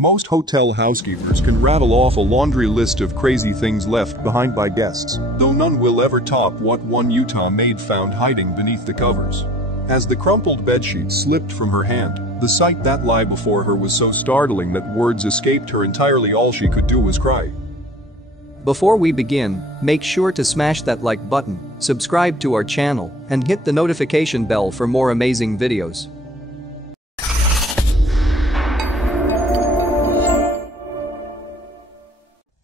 Most hotel housekeepers can rattle off a laundry list of crazy things left behind by guests, though none will ever top what one Utah maid found hiding beneath the covers. As the crumpled bedsheet slipped from her hand, the sight that lay before her was so startling that words escaped her entirely. All she could do was cry. Before we begin, make sure to smash that like button, subscribe to our channel, and hit the notification bell for more amazing videos.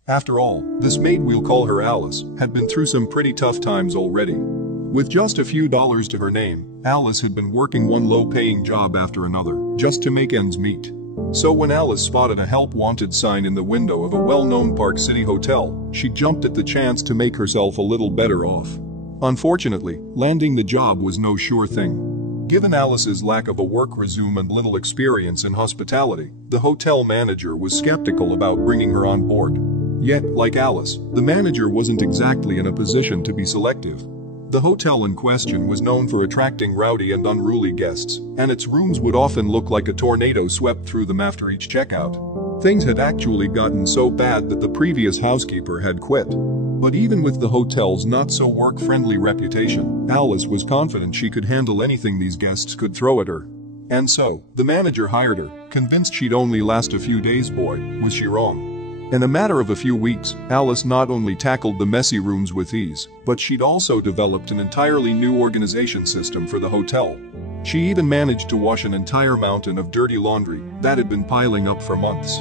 After all, this maid, we'll call her Alice, had been through some pretty tough times already. With just a few dollars to her name, Alice had been working one low-paying job after another, just to make ends meet. So when Alice spotted a help wanted sign in the window of a well-known Park City hotel, she jumped at the chance to make herself a little better off. Unfortunately, landing the job was no sure thing. Given Alice's lack of a work resume and little experience in hospitality, the hotel manager was skeptical about bringing her on board. Yet, like Alice, the manager wasn't exactly in a position to be selective. The hotel in question was known for attracting rowdy and unruly guests, and its rooms would often look like a tornado swept through them after each checkout. Things had actually gotten so bad that the previous housekeeper had quit. But even with the hotel's not-so-work-friendly reputation, Alice was confident she could handle anything these guests could throw at her. And so, the manager hired her, convinced she'd only last a few days. Boy, was she wrong. In a matter of a few weeks, Alice not only tackled the messy rooms with ease, but she'd also developed an entirely new organization system for the hotel. She even managed to wash an entire mountain of dirty laundry that had been piling up for months.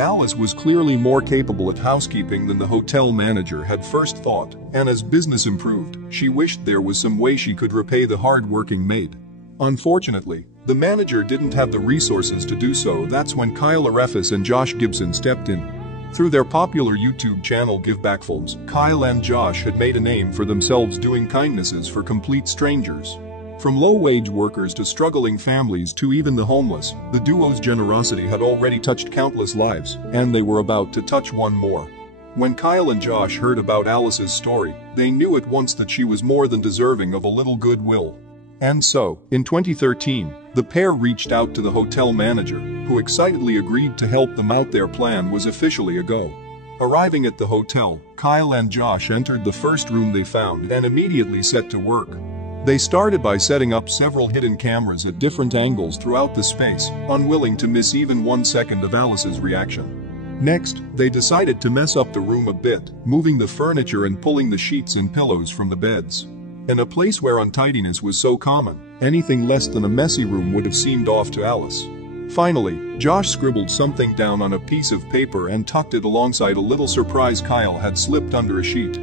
Alice was clearly more capable at housekeeping than the hotel manager had first thought, and as business improved, she wished there was some way she could repay the hard-working maid. Unfortunately, the manager didn't have the resources to do so. That's when Kyle Arefis and Josh Gibson stepped in. Through their popular YouTube channel Give Back Films, Kyle and Josh had made a name for themselves doing kindnesses for complete strangers. From low-wage workers to struggling families to even the homeless, the duo's generosity had already touched countless lives, and they were about to touch one more. When Kyle and Josh heard about Alice's story, they knew at once that she was more than deserving of a little goodwill. And so, in 2013, the pair reached out to the hotel manager, who excitedly agreed to help them out. Their plan was officially a go. Arriving at the hotel, Kyle and Josh entered the first room they found and immediately set to work. They started by setting up several hidden cameras at different angles throughout the space, unwilling to miss even 1 second of Alice's reaction. Next, they decided to mess up the room a bit, moving the furniture and pulling the sheets and pillows from the beds. In a place where untidiness was so common, anything less than a messy room would have seemed off to Alice. Finally, Josh scribbled something down on a piece of paper and tucked it alongside a little surprise Kyle had slipped under a sheet.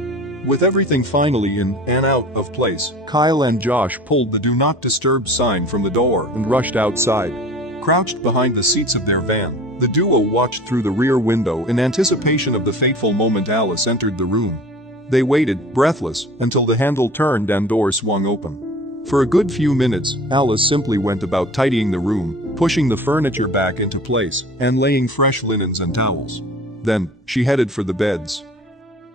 With everything finally in and out of place, Kyle and Josh pulled the Do Not Disturb sign from the door and rushed outside. Crouched behind the seats of their van, the duo watched through the rear window in anticipation of the fateful moment Alice entered the room. They waited, breathless, until the handle turned and door swung open. For a good few minutes, Alice simply went about tidying the room, pushing the furniture back into place, and laying fresh linens and towels. Then, she headed for the beds.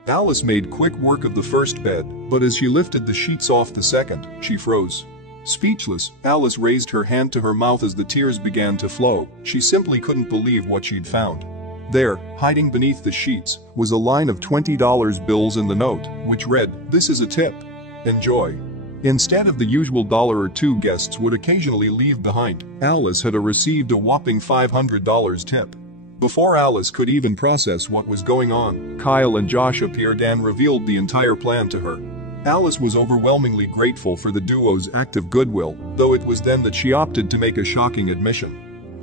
Alice made quick work of the first bed, but as she lifted the sheets off the second, she froze. Speechless, Alice raised her hand to her mouth as the tears began to flow. She simply couldn't believe what she'd found. There, hiding beneath the sheets, was a line of $20 bills in the note, which read, "This is a tip. Enjoy." Instead of the usual $1 or $2 guests would occasionally leave behind, Alice had received a whopping $500 tip. Before Alice could even process what was going on, Kyle and Josh appeared and revealed the entire plan to her. Alice was overwhelmingly grateful for the duo's act of goodwill, though it was then that she opted to make a shocking admission.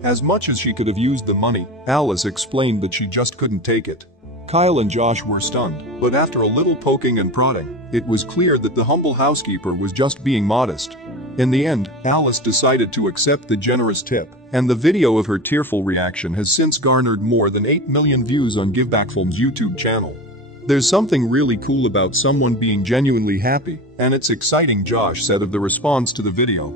As much as she could have used the money, Alice explained that she just couldn't take it. Kyle and Josh were stunned, but after a little poking and prodding, it was clear that the humble housekeeper was just being modest. In the end, Alice decided to accept the generous tip, and the video of her tearful reaction has since garnered more than 8 million views on Give Back Films' YouTube channel. There's something really cool about someone being genuinely happy, and it's exciting, Josh said of the response to the video.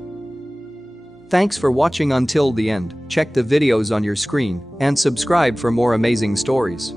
Thanks for watching until the end. Check the videos on your screen and subscribe for more amazing stories.